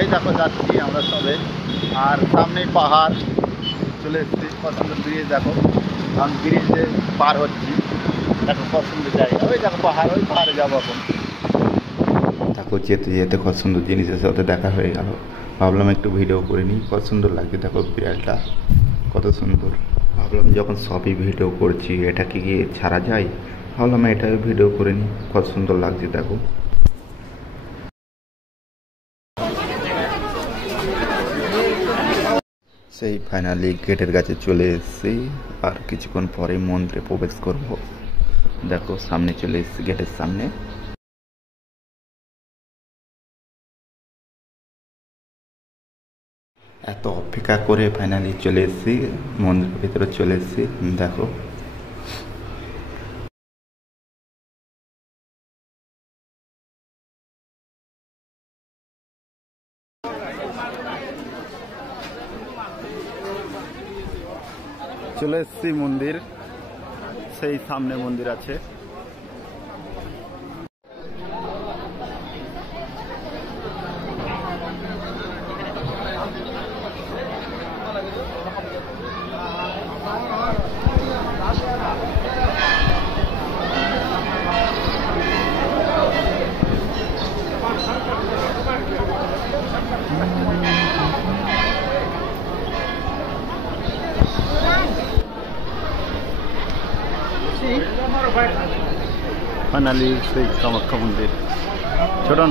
এই দেখো যাচ্ছি আমরা সবে, আর সামনেই পাহাড় চলে এসেছি। কত সুন্দর ব্রিজ দেখো, আমি ব্রিজে পার হচ্ছি। দেখো কত সুন্দর জায়গা, ওই দেখো পাহাড়, ওই পাহাড়ে যাবো এখন। দেখো যেতে যেতে কত সুন্দর জিনিসের সাথে দেখা হয়ে গেল, ভাবলাম একটু ভিডিও করে নিই। কত সুন্দর লাগছে দেখো বিড়ালটা, কত সুন্দর। ভাবলাম যখন সবই ভিডিও করছি এটা কি গিয়ে ছাড়া যায়, ভাবলাম এটা ভিডিও করে নিই। কত সুন্দর লাগছে দেখো। সেই ফাইনালি গেটের কাছে চলে এসেছি, আর কিছুক্ষণ পরে মন্দিরে প্রবেশ করব। দেখো সামনে চলে এসেছি, গেটের সামনে। এত অপেক্ষা করে ফাইনালি চলে এসেছি, মন্দিরের ভিতরে চলে এসেছি। দেখো চলে এসেছি মন্দির, সেই সামনে মন্দির আছে। ফাইনালি সেই কামাখ্যা মন্দির। ছোটন